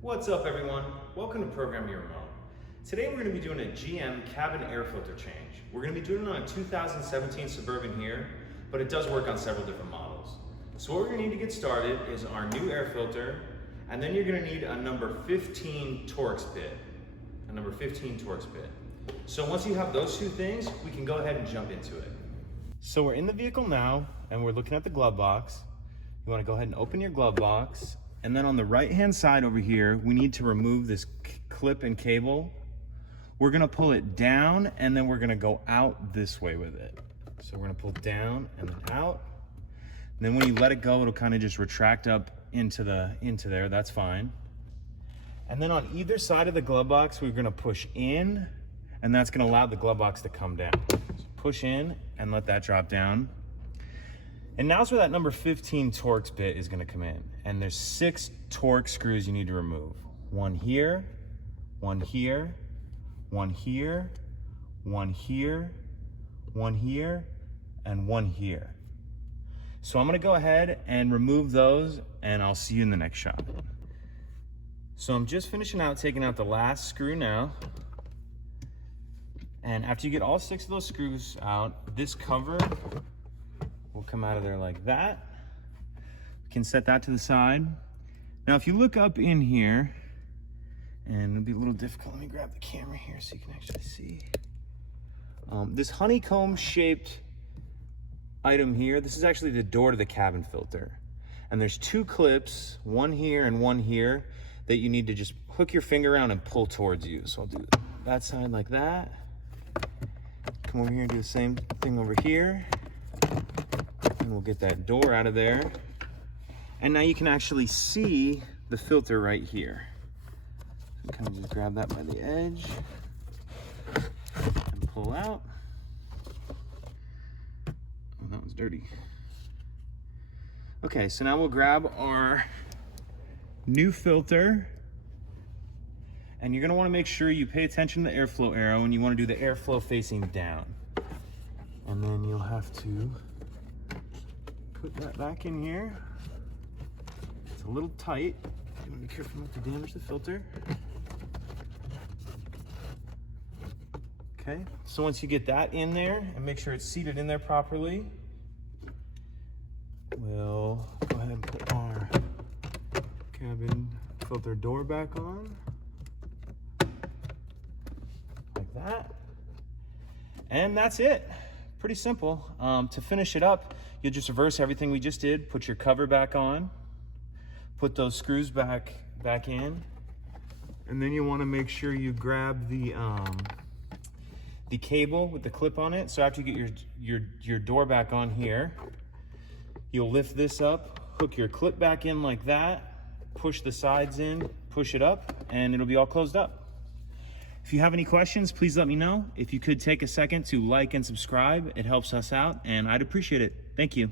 What's up everyone? Welcome to Program Your Remote. Today we're going to be doing a GM cabin air filter change. We're going to be doing it on a 2017 Suburban here, but it does work on several different models. So what we're going to need to get started is our new air filter, and then you're going to need a number 15 Torx bit. A number 15 Torx bit. So once you have those two things, we can go ahead and jump into it. So we're in the vehicle now, and we're looking at the glove box. You want to go ahead and open your glove box. And then on the right hand side over here, we need to remove this clip and cable. We're gonna pull it down and then we're gonna go out this way with it. So we're gonna pull down and then out. And then when you let it go, it'll kind of just retract up into there, that's fine. And then on either side of the glove box, we're gonna push in, and that's gonna allow the glove box to come down. So push in and let that drop down. And now's where that number 15 Torx bit is gonna come in. And there's 6 Torx screws you need to remove. One here, one here, one here, one here, one here, and one here. So I'm gonna go ahead and remove those, and I'll see you in the next shot. So I'm just finishing out taking out the last screw now. And after you get all 6 of those screws out, this cover will come out of there like that. You can set that to the side. Now if you look up in here, and it'll be a little difficult, let me grab the camera here so you can actually see. This honeycomb shaped item here, this is actually the door to the cabin filter. And there's 2 clips, one here and one here, that you need to just hook your finger around and pull towards you. So I'll do that side like that. Come over here and do the same thing over here. And we'll get that door out of there. And now you can actually see the filter right here. So kind of just grab that by the edge and pull out. Oh, that one's dirty. Okay, so now we'll grab our new filter, and you're gonna wanna make sure you pay attention to the airflow arrow, and you wanna do the airflow facing down. And then you'll have to put that back in here. It's a little tight. You want to be careful not to damage the filter. Okay, so once you get that in there and make sure it's seated in there properly, we'll go ahead and put our cabin filter door back on. Like that. And that's it. Pretty simple. To finish it up, you'll just reverse everything we just did, put your cover back on, put those screws back in, and then you want to make sure you grab the cable with the clip on it. So after you get your door back on here, you'll lift this up, hook your clip back in like that, push the sides in, push it up, and it'll be all closed up. If you have any questions, please let me know. If you could take a second to like and subscribe, it helps us out, and I'd appreciate it. Thank you.